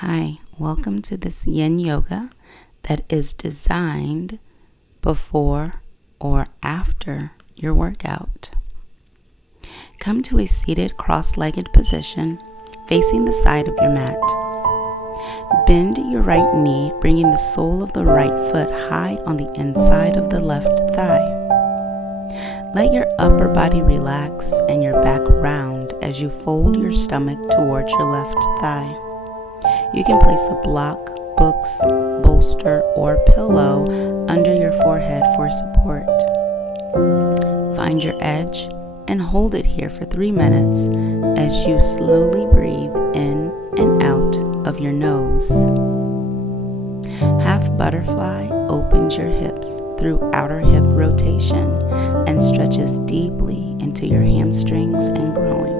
Hi, welcome to this yin yoga that is designed before or after your workout. Come to a seated cross-legged position facing the side of your mat. Bend your right knee, bringing the sole of the right foot high on the inside of the left thigh. Let your upper body relax and your back round as you fold your stomach towards your left thigh. You can place a block, books, bolster, or pillow under your forehead for support. Find your edge and hold it here for 3 minutes as you slowly breathe in and out of your nose. Half butterfly opens your hips through outer hip rotation and stretches deeply into your hamstrings and groin.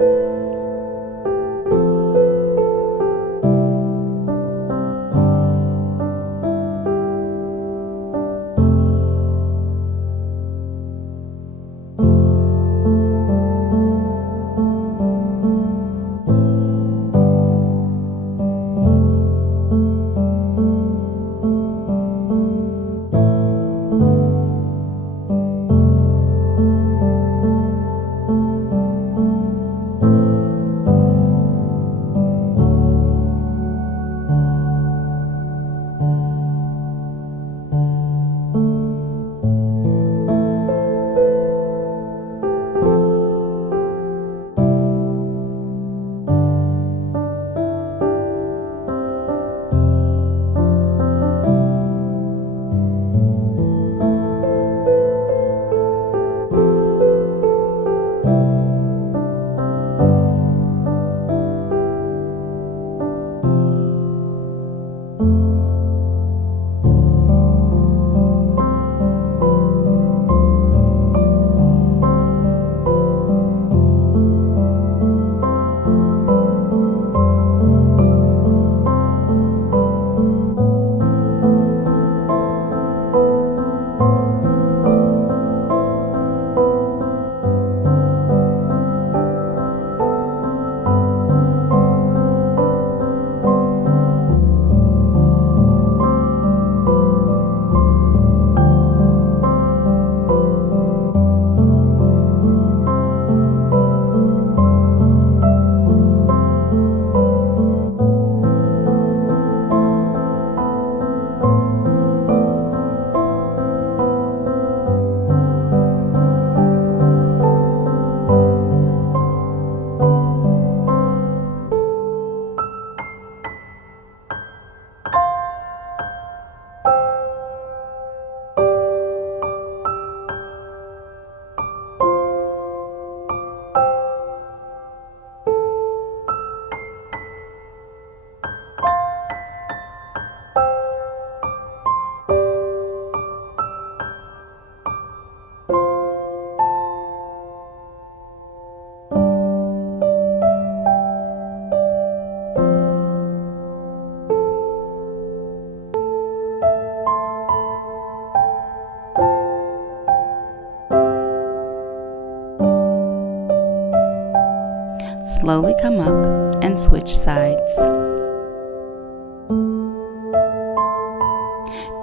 Slowly come up and switch sides.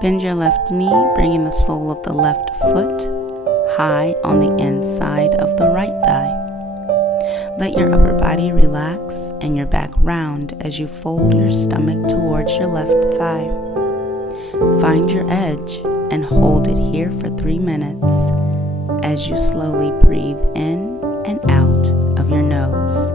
Bend your left knee, bringing the sole of the left foot high on the inside of the right thigh. Let your upper body relax and your back round as you fold your stomach towards your left thigh. Find your edge and hold it here for 3 minutes as you slowly breathe in and out of your nose.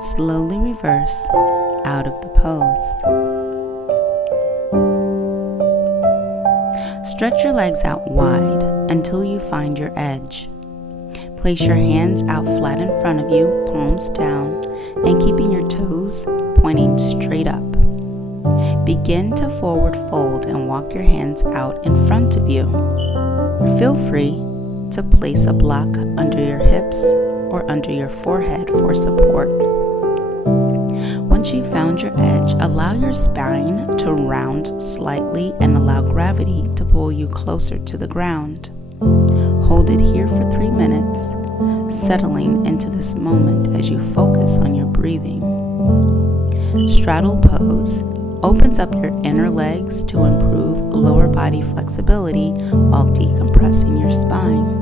Slowly reverse out of the pose. Stretch your legs out wide until you find your edge. Place your hands out flat in front of you, palms down, and keeping your toes pointing straight up. Begin to forward fold and walk your hands out in front of you. Feel free to place a block under your hips or under your forehead for support. Once you've found your edge, allow your spine to round slightly and allow gravity to pull you closer to the ground. Hold it here for 3 minutes, settling into this moment as you focus on your breathing. Straddle pose opens up your inner legs to improve lower body flexibility while decompressing your spine.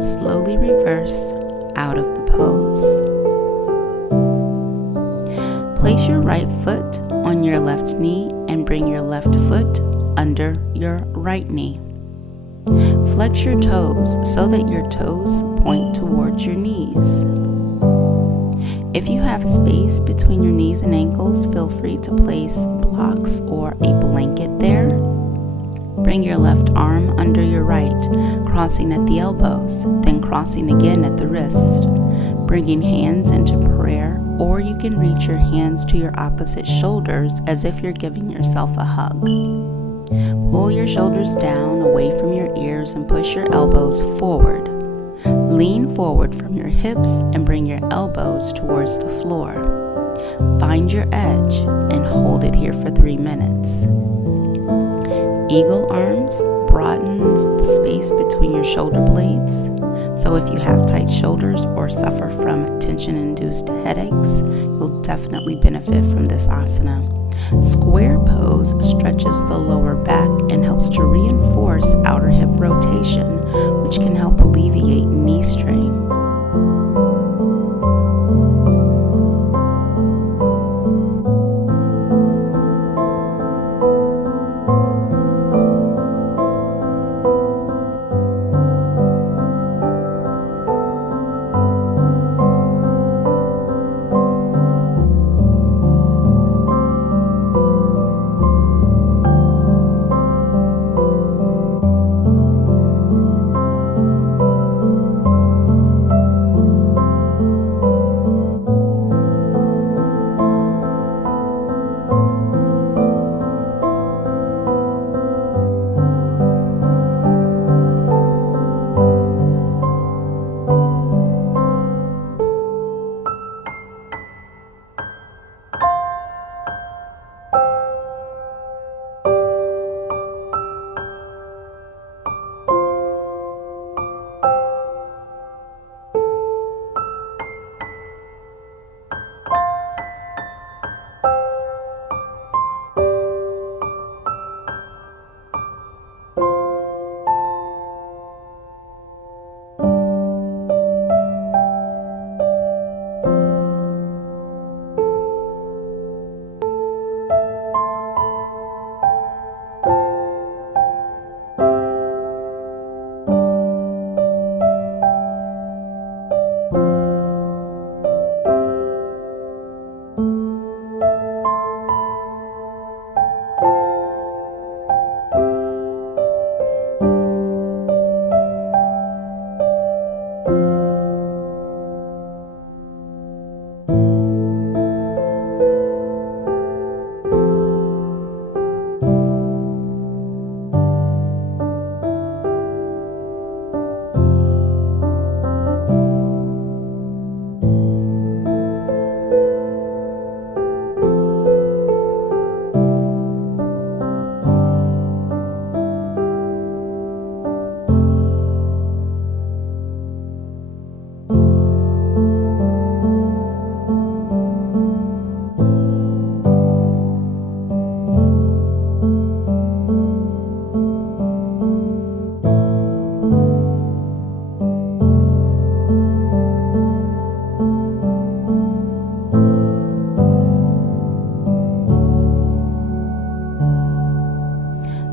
Slowly reverse out of the pose. Place your right foot on your left knee and bring your left foot under your right knee. Flex your toes so that your toes point towards your knees. If you have space between your knees and ankles, feel free to place blocks or a blanket there. Bring your left arm under your right, crossing at the elbows, then crossing again at the wrist. Bringing hands into prayer, or you can reach your hands to your opposite shoulders as if you're giving yourself a hug. Pull your shoulders down away from your ears and push your elbows forward. Lean forward from your hips and bring your elbows towards the floor. Find your edge and hold it here for 3 minutes. Eagle arms broadens the space between your shoulder blades. So if you have tight shoulders or suffer from tension-induced headaches, you'll definitely benefit from this asana. Square pose stretches the lower back and helps to reinforce outer hip rotation, which can help alleviate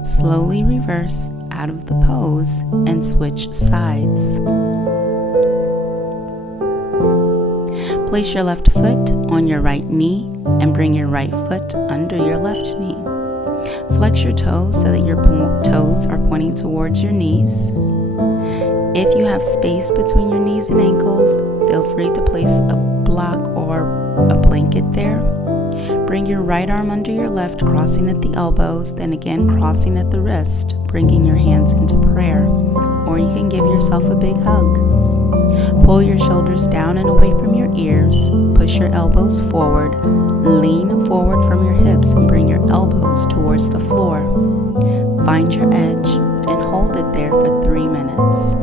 Slowly reverse out of the pose and switch sides. Place your left foot on your right knee and bring your right foot under your left knee. Flex your toes so that your toes are pointing towards your knees. If you have space between your knees and ankles, feel free to place a block or a blanket there. Bring your right arm under your left, crossing at the elbows, then again crossing at the wrist, bringing your hands into prayer. Or you can give yourself a big hug. Pull your shoulders down and away from your ears. Push your elbows forward. Lean forward from your hips and bring your elbows towards the floor. Find your edge and hold it there for 3 minutes.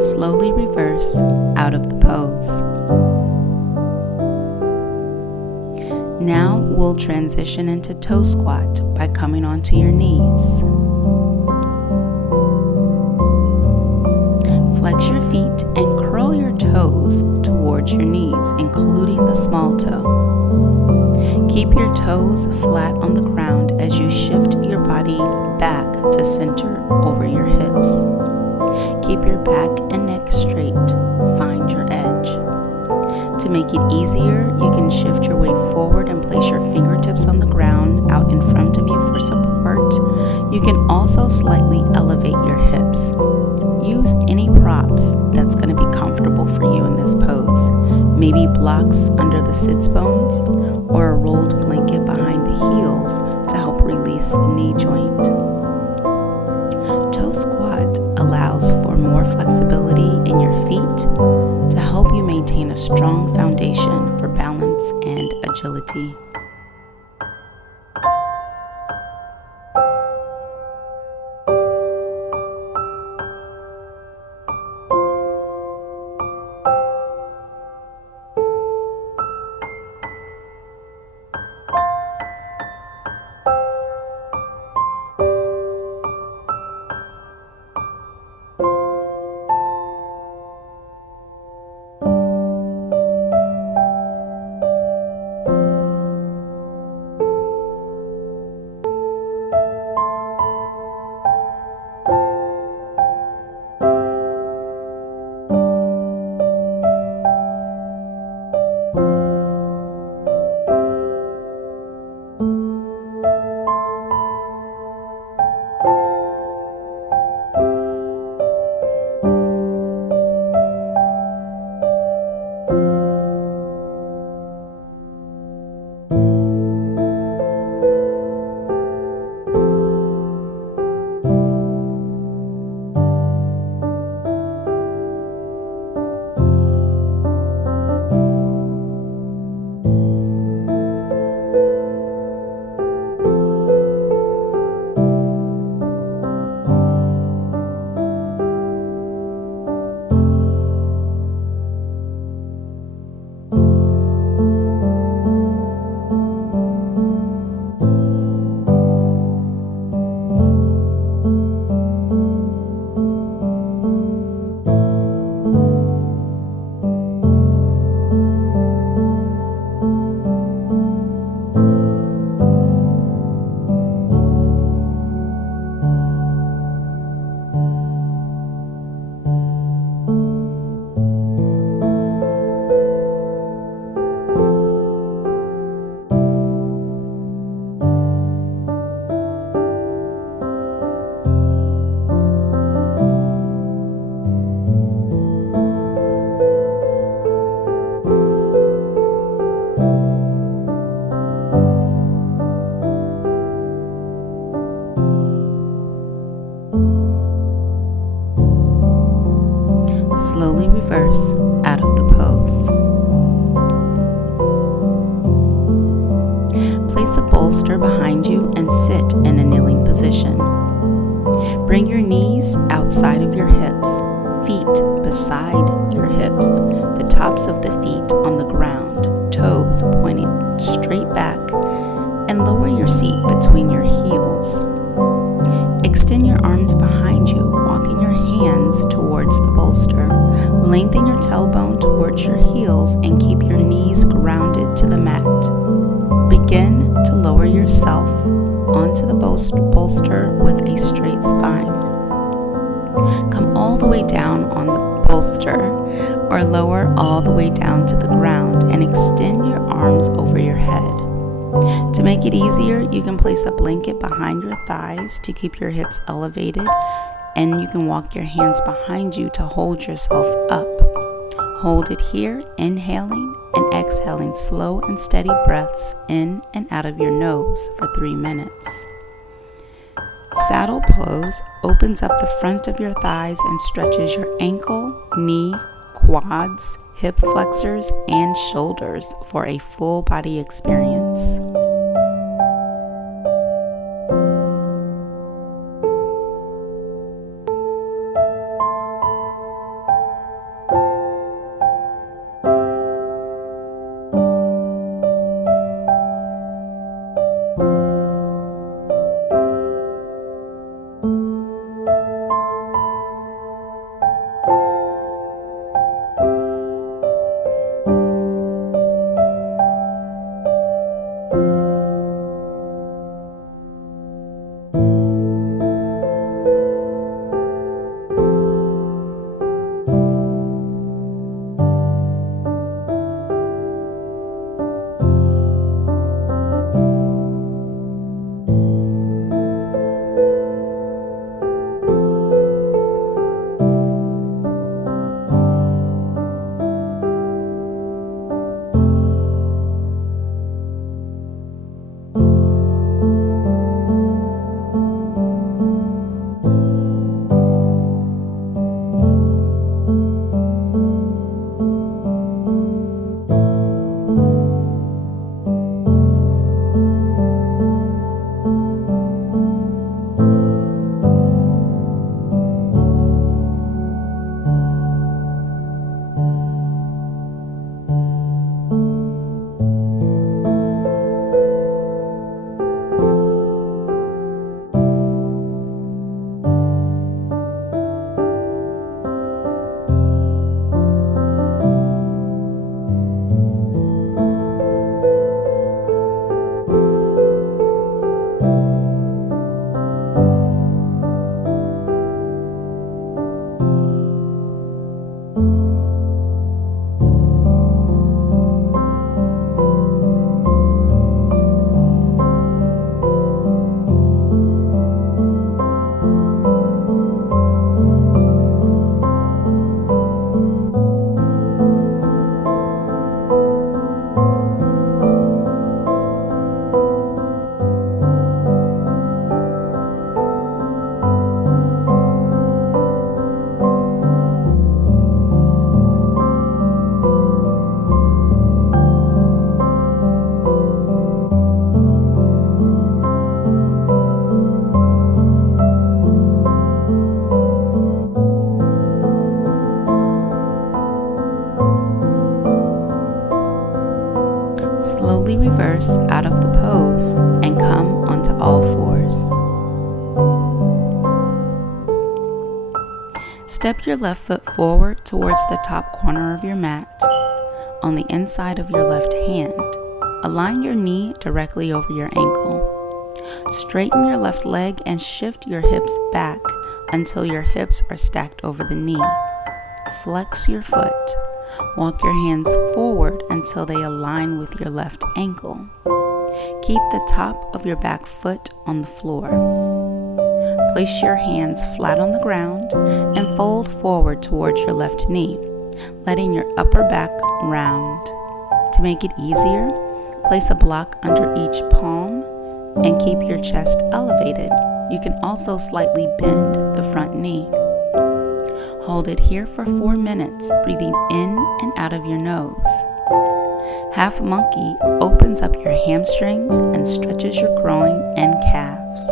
Slowly reverse out of the pose. Now we'll transition into toe squat by coming onto your knees. Flex your feet and curl your toes towards your knees, including the small toe. Keep your toes flat on the ground as you shift your body back to center over your hips. Keep your back and neck straight. Find your edge. To make it easier, you can shift your weight forward and place your fingertips on the ground out in front of you for support. You can also slightly elevate your hips. Use any props that's going to be comfortable for you in this pose. Maybe blocks under the sits bones or a rolled blanket behind the heels to help release the knee joint. Toe squat allows for more flexibility in your feet to help you maintain a strong foundation for balance and agility. Place a bolster behind you and sit in a kneeling position. Bring your knees outside of your hips, feet beside your hips, the tops of the feet on the ground, toes pointing straight back, and lower your seat between your heels. Extend your arms behind you, walking your hands towards the bolster. Lengthen your tailbone towards your heels and keep your knees grounded to the mat. Begin to lower yourself onto the bolster with a straight spine. Come all the way down on the bolster or lower all the way down to the ground and extend your arms over your head. To make it easier, you can place a blanket behind your thighs to keep your hips elevated, and you can walk your hands behind you to hold yourself up. Hold it here, inhaling and exhaling slow and steady breaths in and out of your nose for 3 minutes. Saddle pose opens up the front of your thighs and stretches your ankle, knee, quads, hip flexors, and shoulders for a full body experience. Slowly reverse out of the pose and come onto all fours. Step your left foot forward towards the top corner of your mat on the inside of your left hand. Align your knee directly over your ankle. Straighten your left leg and shift your hips back until your hips are stacked over the knee. Flex your foot. Walk your hands forward until they align with your left ankle. Keep the top of your back foot on the floor. Place your hands flat on the ground and fold forward towards your left knee, letting your upper back round. To make it easier, place a block under each palm and keep your chest elevated. You can also slightly bend the front knee. Hold it here for 4 minutes, breathing in and out of your nose. Half monkey opens up your hamstrings and stretches your groin and calves.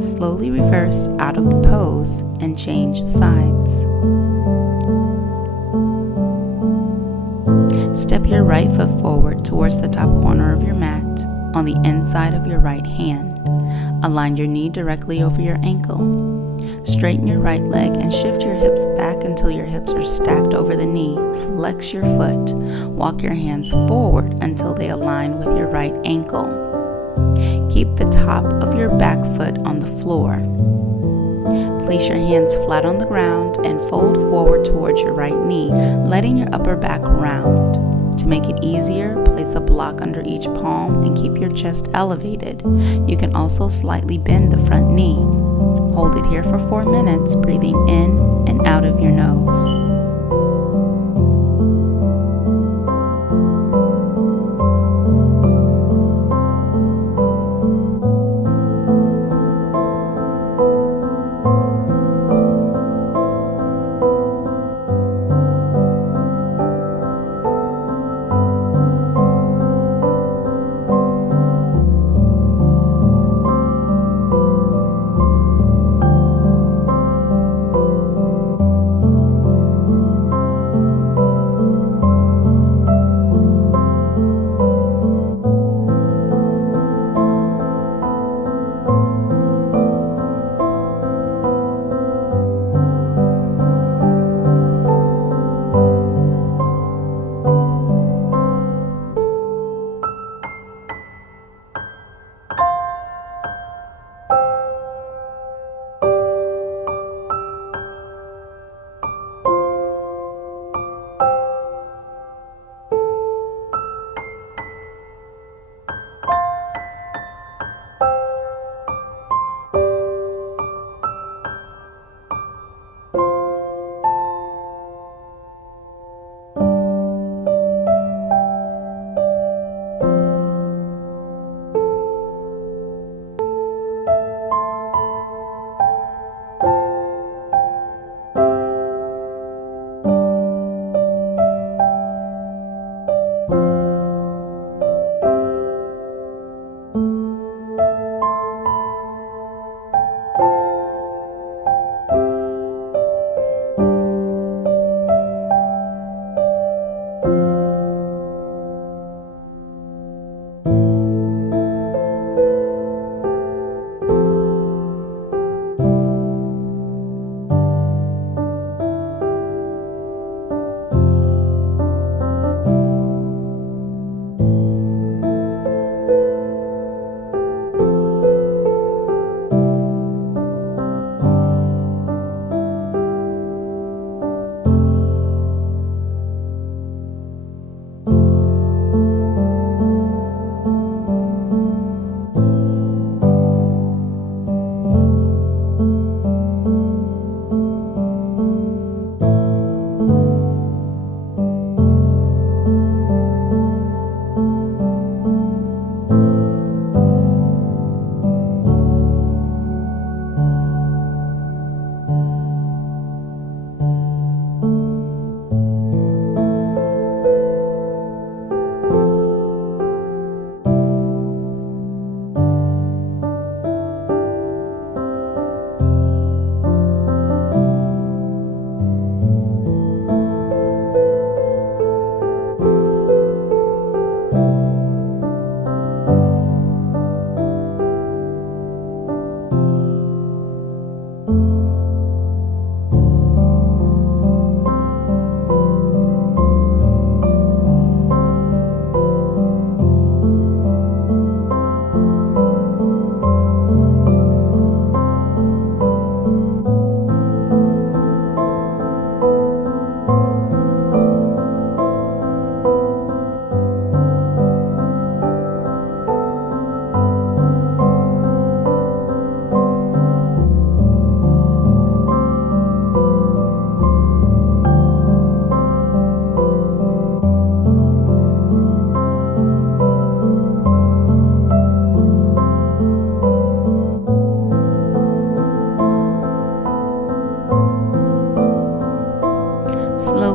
Slowly reverse out of the pose and change sides. Step your right foot forward towards the top corner of your mat on the inside of your right hand. Align your knee directly over your ankle. Straighten your right leg and shift your hips back until your hips are stacked over the knee. Flex your foot. Walk your hands forward until they align with your right ankle. Keep the top of your back foot on the floor. Place your hands flat on the ground and fold forward towards your right knee, letting your upper back round. To make it easier, place a block under each palm and keep your chest elevated. You can also slightly bend the front knee. Hold it here for 4 minutes, breathing in and out of your nose.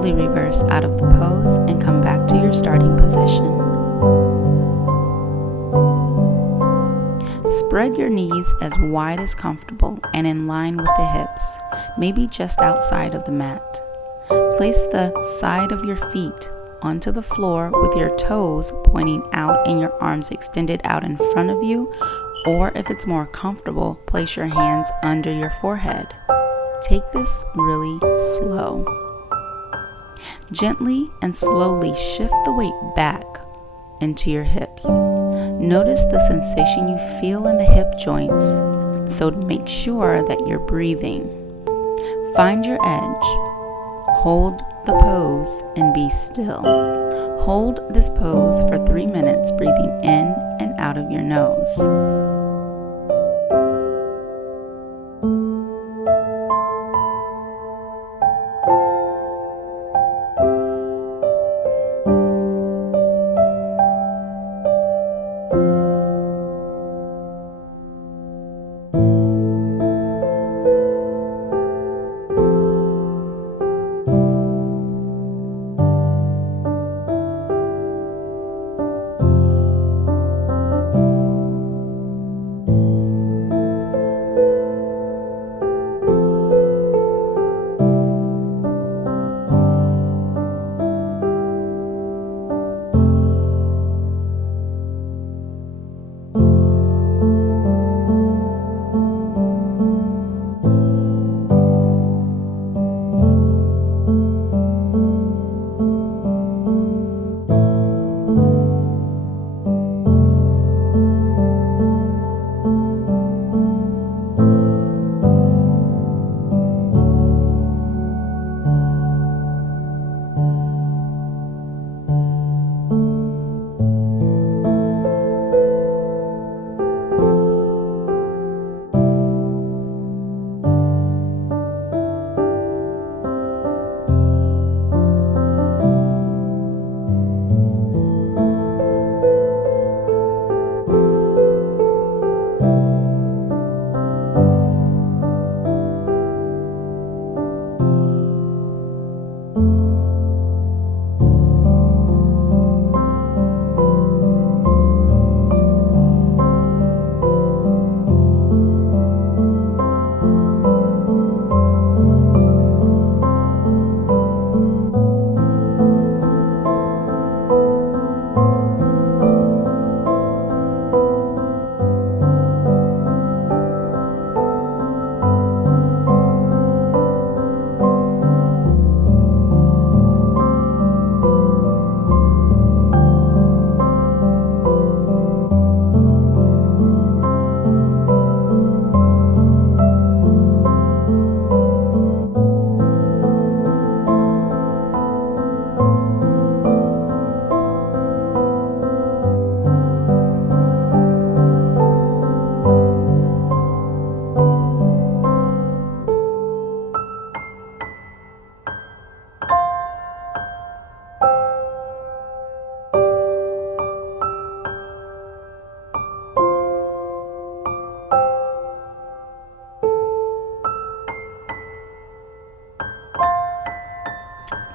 Slowly reverse out of the pose and come back to your starting position. Spread your knees as wide as comfortable and in line with the hips, maybe just outside of the mat. Place the side of your feet onto the floor with your toes pointing out and your arms extended out in front of you, or if it's more comfortable, place your hands under your forehead. Take this really slow. Gently and slowly shift the weight back into your hips. Notice the sensation you feel in the hip joints, so make sure that you're breathing. Find your edge. Hold the pose and be still. Hold this pose for 3 minutes, breathing in and out of your nose.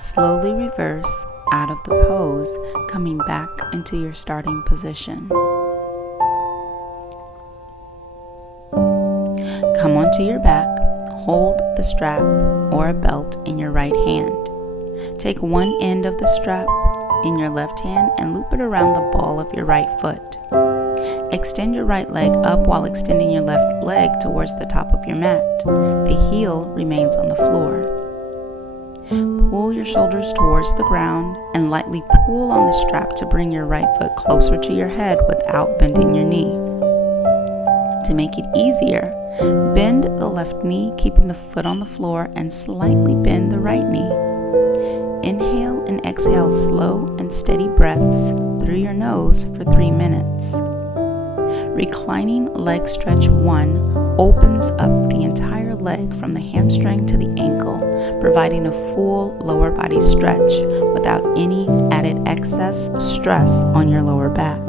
Slowly reverse out of the pose, coming back into your starting position. Come onto your back, hold the strap or a belt in your right hand. Take one end of the strap in your left hand and loop it around the ball of your right foot. Extend your right leg up while extending your left leg towards the top of your mat. The heel remains on the floor. Pull your shoulders towards the ground and lightly pull on the strap to bring your right foot closer to your head without bending your knee. To make it easier, bend the left knee, keeping the foot on the floor, and slightly bend the right knee. Inhale and exhale slow and steady breaths through your nose for 3 minutes. Reclining Leg Stretch One opens up the entire leg from the hamstring to the ankle, providing a full lower body stretch without any added excess stress on your lower back.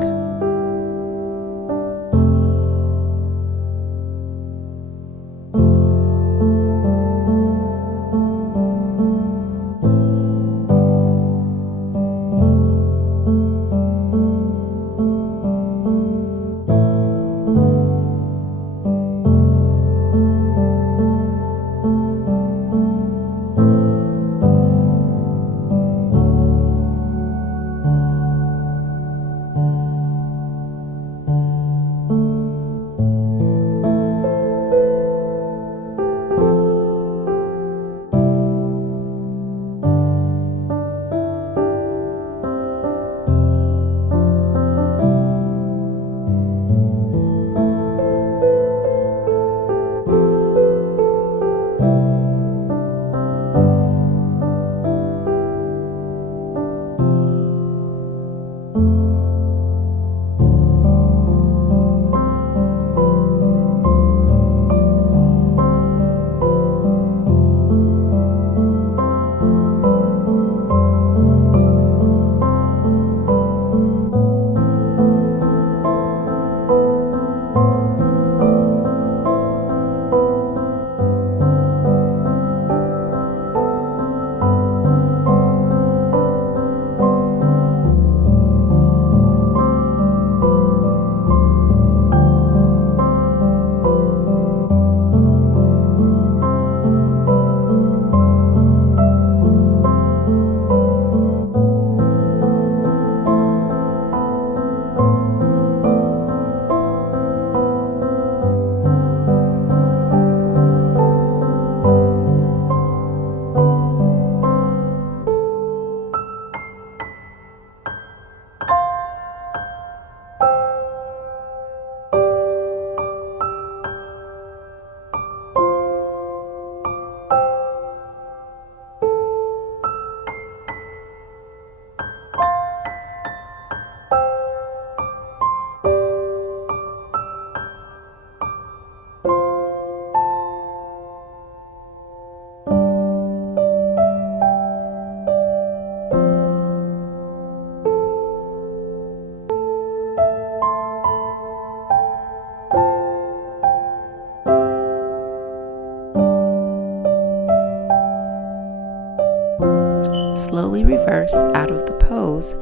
Slowly reverse out of the pose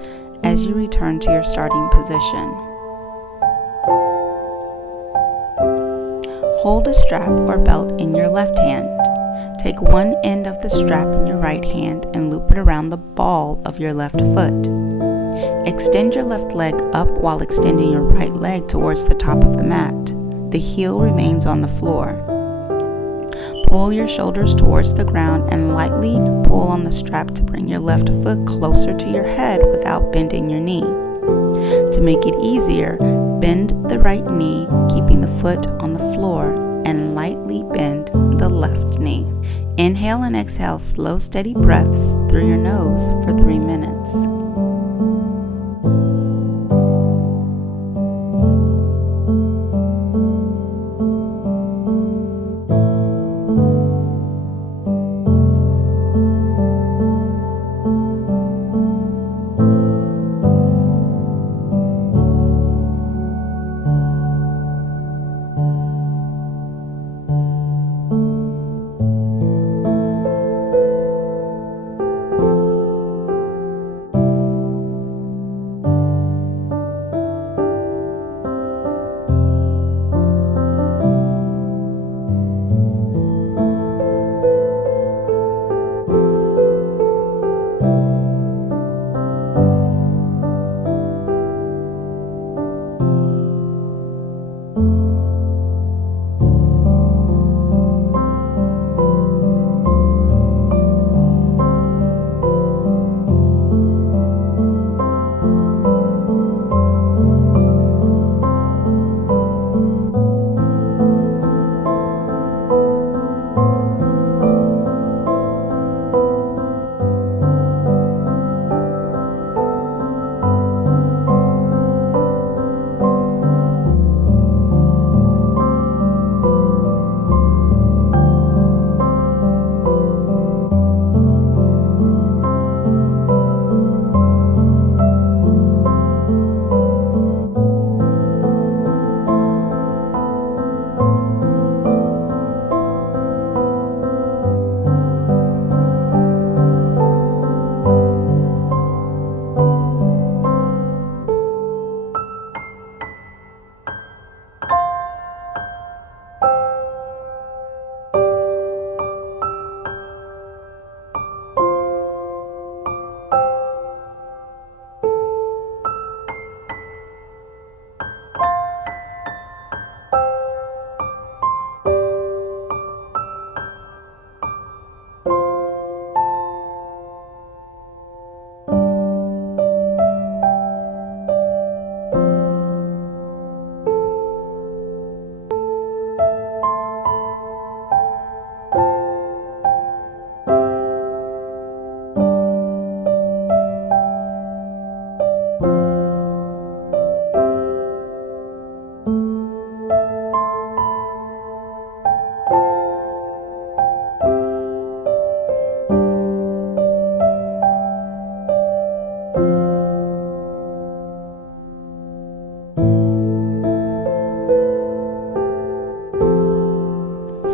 as you return to your starting position. Hold a strap or belt in your left hand. Take one end of the strap in your right hand and loop it around the ball of your left foot. Extend your left leg up while extending your right leg towards the top of the mat. The heel remains on the floor. Pull your shoulders towards the ground and lightly pull on the strap to bring your left foot closer to your head without bending your knee. To make it easier, bend the right knee, keeping the foot on the floor, and lightly bend the left knee. Inhale and exhale slow, steady breaths through your nose for 3 minutes.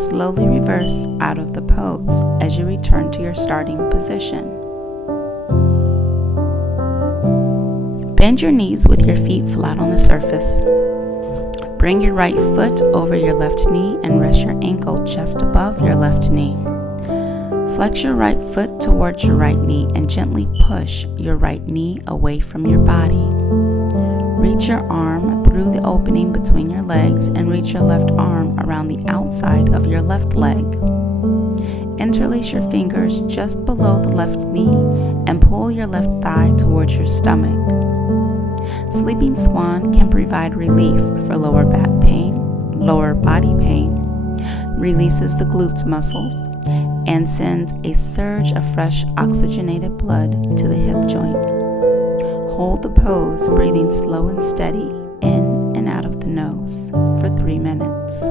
Slowly reverse out of the pose as you return to your starting position. Bend your knees with your feet flat on the surface. Bring your right foot over your left knee and rest your ankle just above your left knee. Flex your right foot towards your right knee and gently push your right knee away from your body. Reach your arm through the opening between your legs and reach your left arm around the outside of your left leg. Interlace your fingers just below the left knee and pull your left thigh towards your stomach. Sleeping Swan can provide relief for lower back pain, lower body pain, releases the glutes muscles, and sends a surge of fresh oxygenated blood to the hip joint. Hold the pose, breathing slow and steady in and out of the nose for 3 minutes.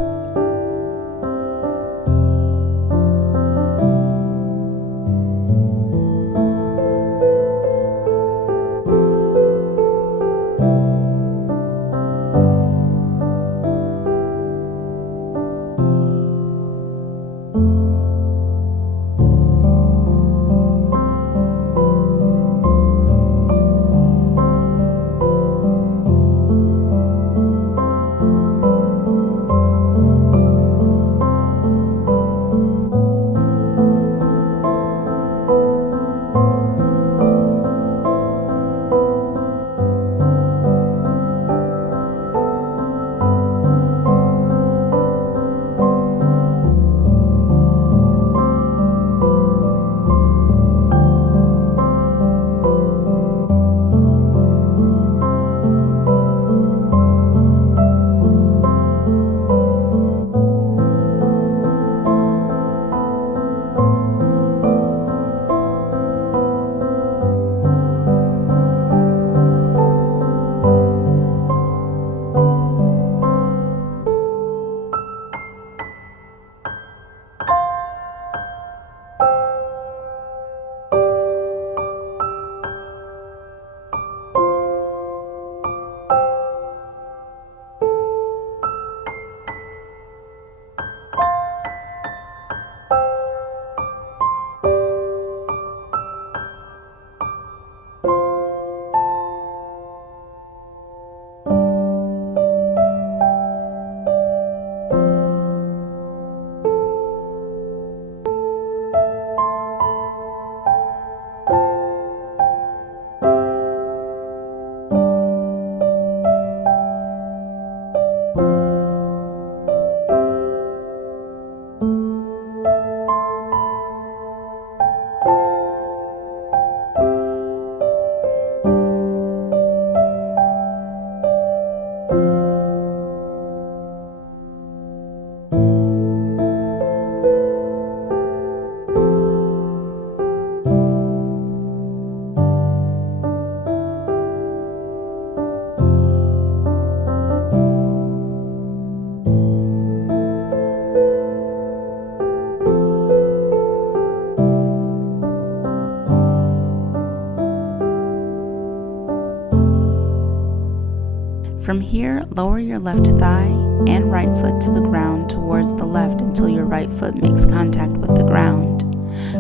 From here, lower your left thigh and right foot to the ground towards the left until your right foot makes contact with the ground.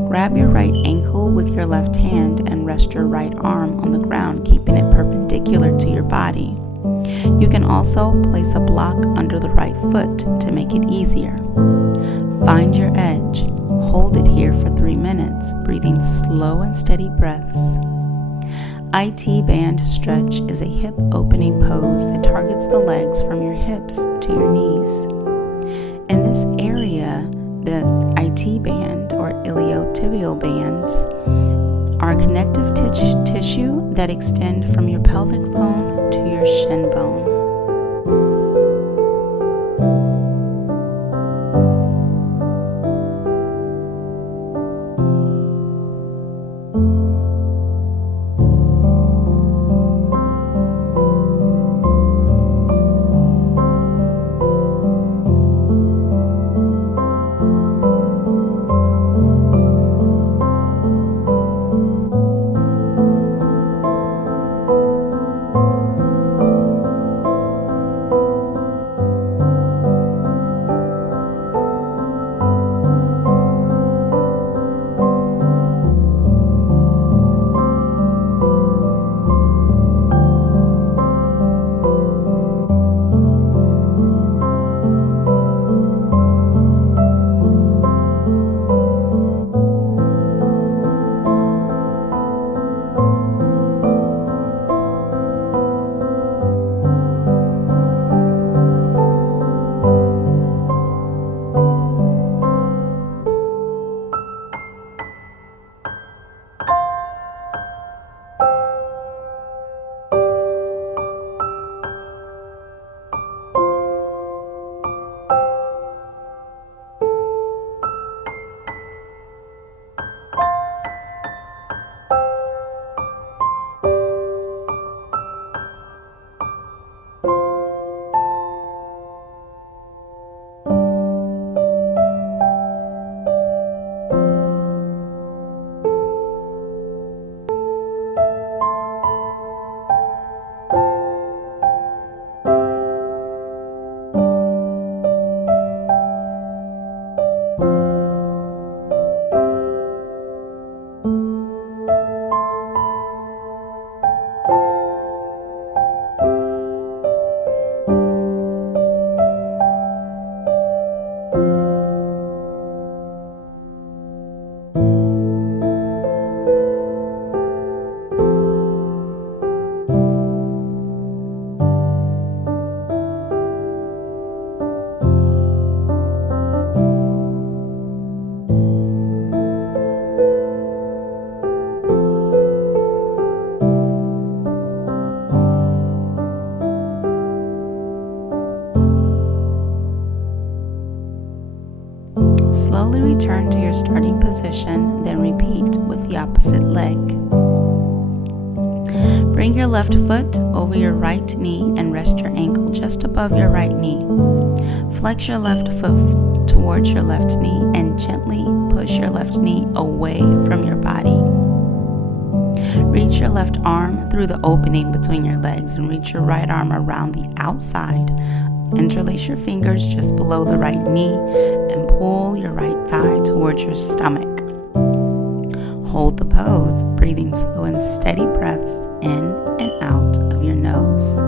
Grab your right ankle with your left hand and rest your right arm on the ground, keeping it perpendicular to your body. You can also place a block under the right foot to make it easier. Find your edge. Hold it here for 3 minutes, breathing slow and steady breaths. IT band stretch is a hip opening pose that targets the legs from your hips to your knees. In this area, the IT band or iliotibial bands are connective tissue that extend from your pelvic bone to your shin bone. Slowly return to your starting position, then repeat with the opposite leg. Bring your left foot over your right knee and rest your ankle just above your right knee. Flex your left foot towards your left knee and gently push your left knee away from your body. Reach your left arm through the opening between your legs and reach your right arm around the outside. Interlace your fingers just below the right knee and pull your right thigh towards your stomach. Hold the pose, breathing slow and steady breaths in and out of your nose.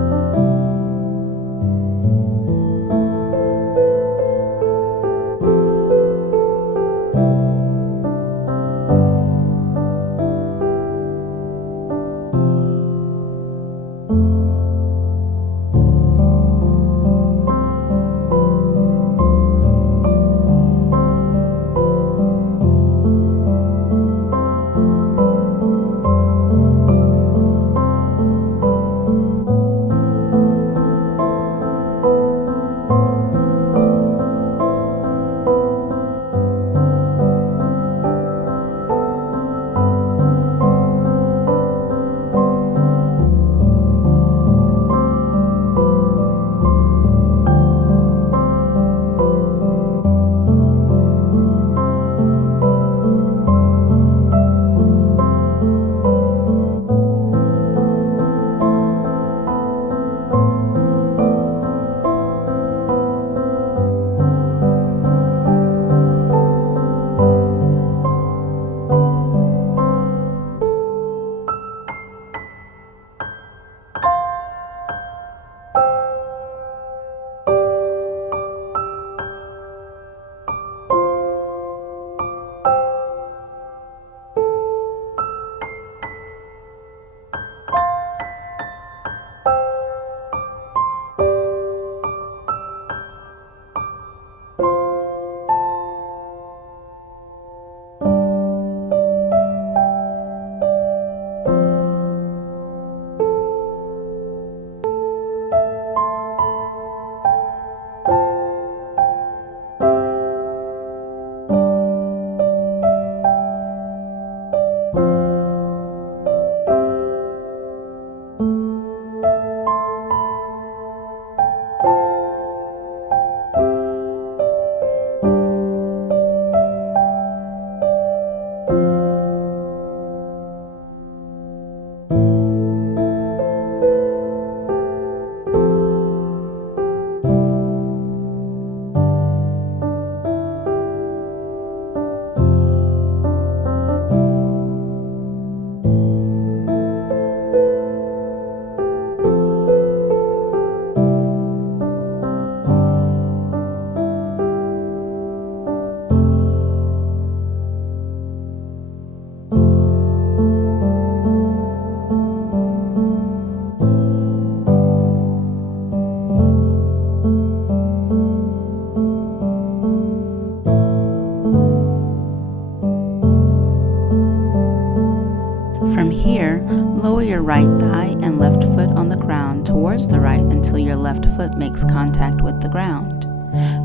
your right thigh and left foot on the ground towards the right until your left foot makes contact with the ground.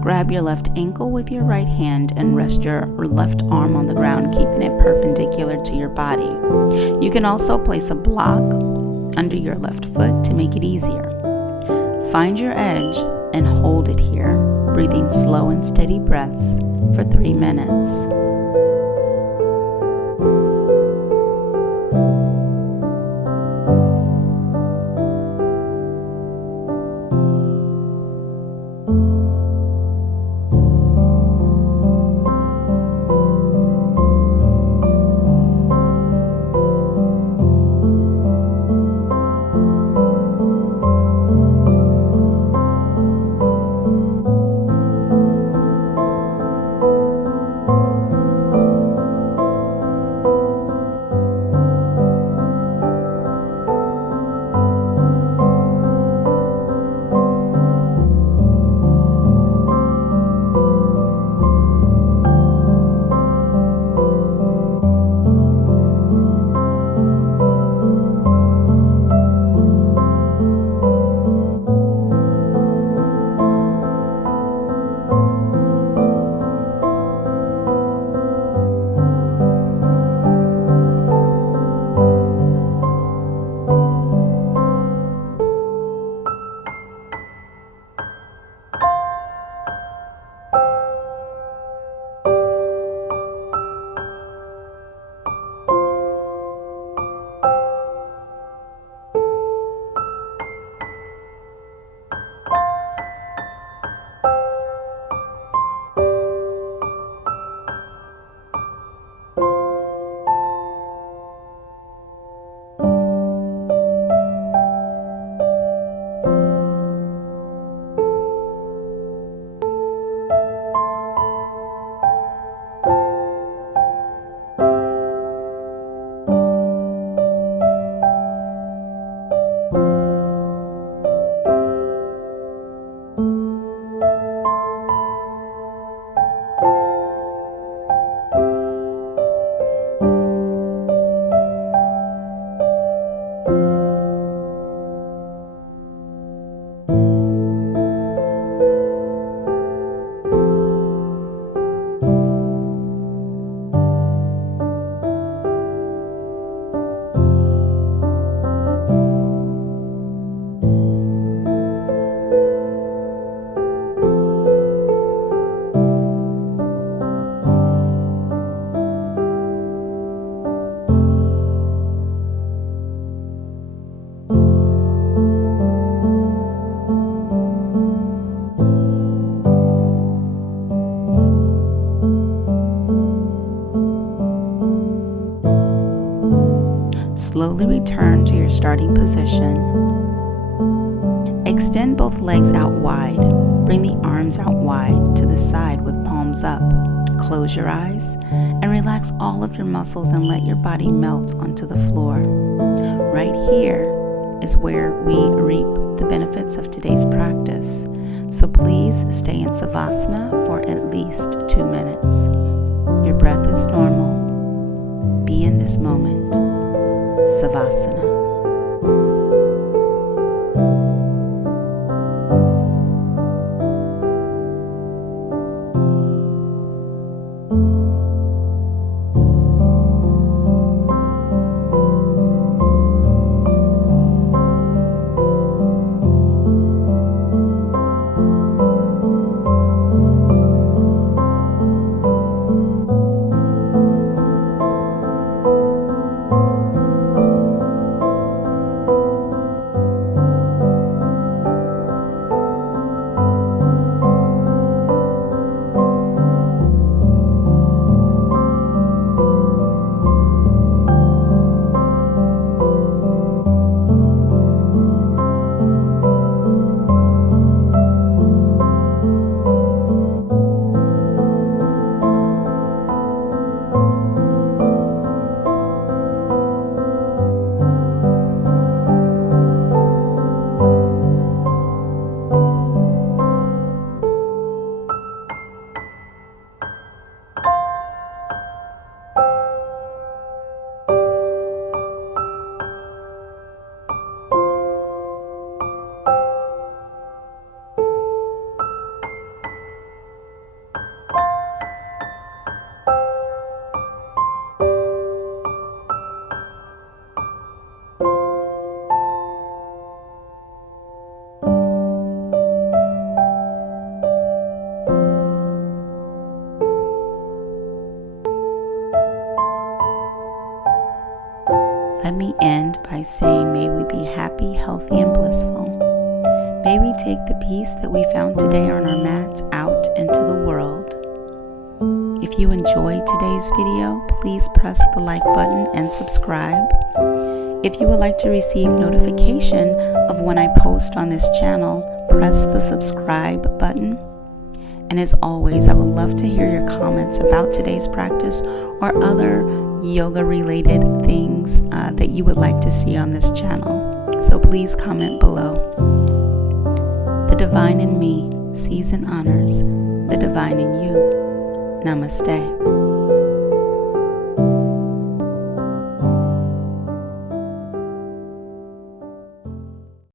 Grab your left ankle with your right hand and rest your left arm on the ground, keeping it perpendicular to your body. You can also place a block under your left foot to make it easier. Find your edge and hold it here, breathing slow and steady breaths for 3 minutes. Slowly return to your starting position. Extend both legs out wide. Bring the arms out wide to the side with palms up. Close your eyes and relax all of your muscles and let your body melt onto the floor. Right here is where we reap the benefits of today's practice. So please stay in Savasana for at least 2 minutes. Your breath is normal. Be in this moment. Savasana. end by saying, may we be happy, healthy, and blissful. May we take the peace that we found today on our mats out into the world. If you enjoyed today's video, please press the like button and subscribe. If you would like to receive notification of when I post on this channel, press the subscribe button. And as always, I would love to hear your comments about today's practice or other yoga-related things that you would like to see on this channel. So please comment below. The divine in me sees and honors the divine in you. Namaste.